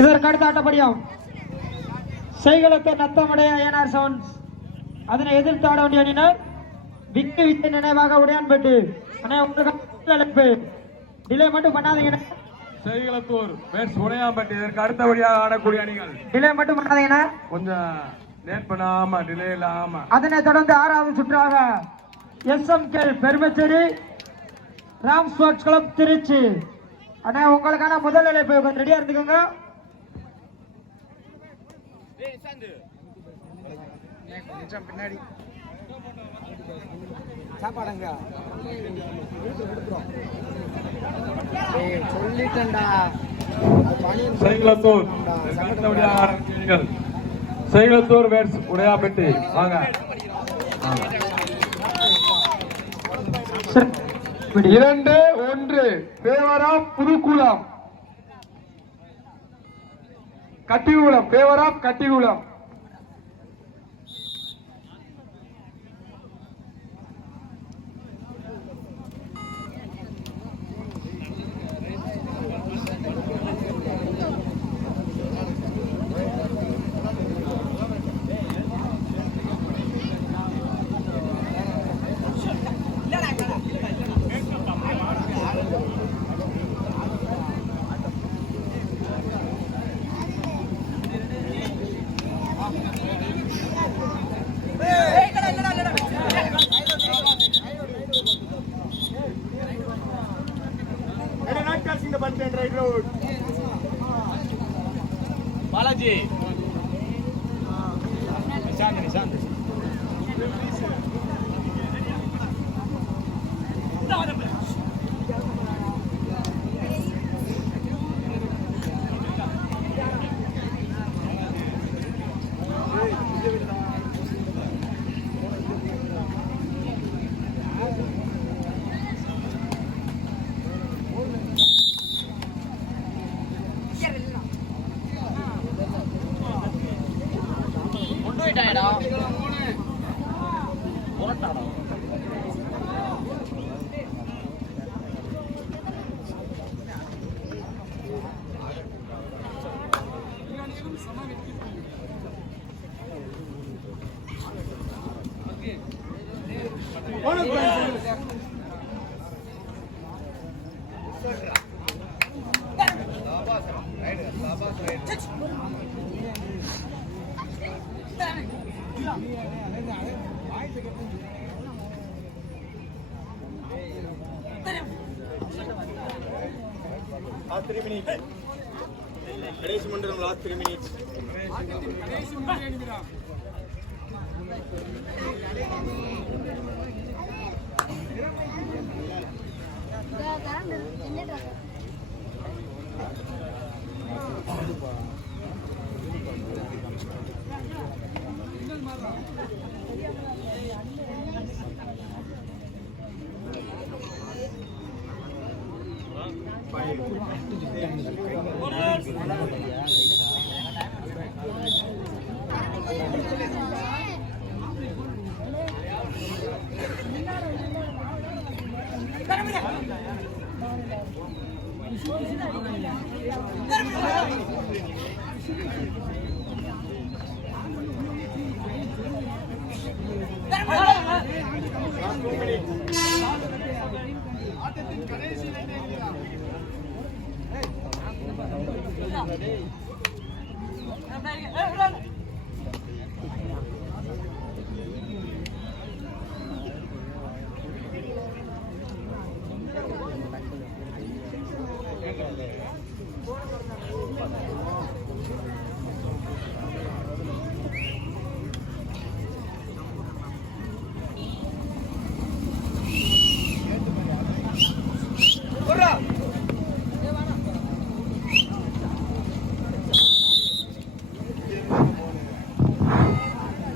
இதற்கு அடுத்த ஆட்டப்படியும் செய்களத்து நத்தமுடைய ஐயனார் சவுண்ட்ஸ். அதனை எதிர்த்து ஆட வேண்டிய அணியினர் விக்கி விஜய் நினைவாக உடையான்பட்டு. உங்களுக்கு டிலே மட்டும் பண்ணாதீங்க. செய்களத்தூர் உடையான்பட்டு இதற்கு அடுத்தபடியாக ஆடக்கூடிய அணிகள். டிலே மட்டும் பண்ணாதீங்க, கொஞ்சம் லேட் பண்ணாம டிலே இல்லாம. அதனை தொடர்ந்து ஆறாவது சுற்றாக SMK Perumacheri Ram sports club Tiruchi. அண்ணா உங்களுக்கான முதல் அழைப்பு கொஞ்சம் ரெடியா இருந்துக்கோங்க. பின்னாடி சாப்பாடுங்க சொல்லிட்டேன்டா. செய்களத்தூர் உடையாம்பட்டி வாங்க. 2-1 பேவராப் Pudukulam Kattikulam. பேவராப் Kattikulam. Balaji. Nishan. Last 3 minutes. Ganesh Mandalam last 3 minutes.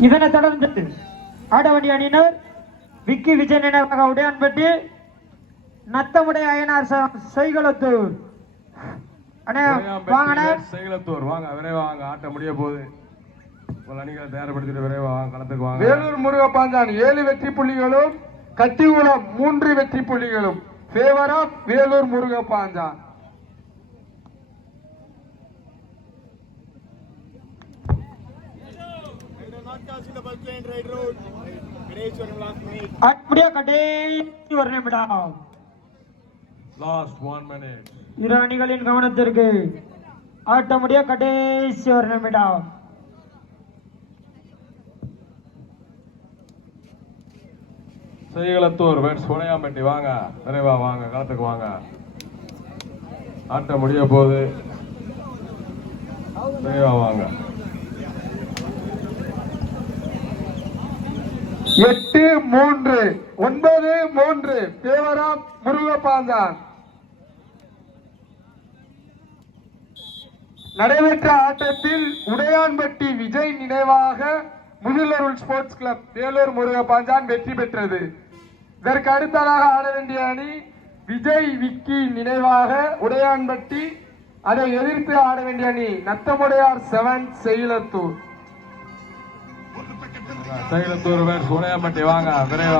இதனை தொடர்ந்து ஆடவண்டி அணியினர் விக்கி விஜய் நினைவாக உடையான்பட்டி நத்தமுடைய அயனார் செய்களத்தூர். செய்களத்தூர் வாங்க, விரைவாங்க, ஆட்ட முடிய போகுது. உங்கள் அணிகளை தயார்படுத்திட்டு விரைவா களத்துக்கு வாங்க. வேலூர் முருகப்பாஞ்சான் 7 வெற்றி புள்ளிகளும், கட்டிகுளம் 3 வெற்றி புள்ளிகளும். Favour of Vellore Murugappanchan. அப்படியே கடைசி ஒரு நிமிடம். Last 1 minute. இரு அணிகளின் கவனத்திற்கு ஆட்டமுடைய கடைசி ஒரு நிமிடம். செய்களத்தூர் வெர்ஸ் உடையாம்பட்டி வாங்க, விரைவா வாங்க, களத்துக்கு வாங்க. ஆட்டம் முடிய போது விரைவா வாங்க. 8-3 9-3 ஃபேவர் ஆஃப் முருகப்பாஞ்சான். நடைபெற்ற ஆட்டத்தில் உடையான்பட்டி விஜய் நினைவாக முதலருள் ஸ்போர்ட்ஸ் கிளப் வேலூர் முருகப்பாஞ்சான் வெற்றி பெற்றது. இதற்கு அடுத்ததாக ஆட வேண்டிய அணி விஜய் விக்கி நினைவாக உடையான்பட்டி. அதை எதிர்த்து ஆட வேண்டிய அணி நத்தமுடையார் 7 செய்களத்தூர். செய்களத்தூர் வெர்ஸ் உடையாம்பட்டி வாங்க, விரைவா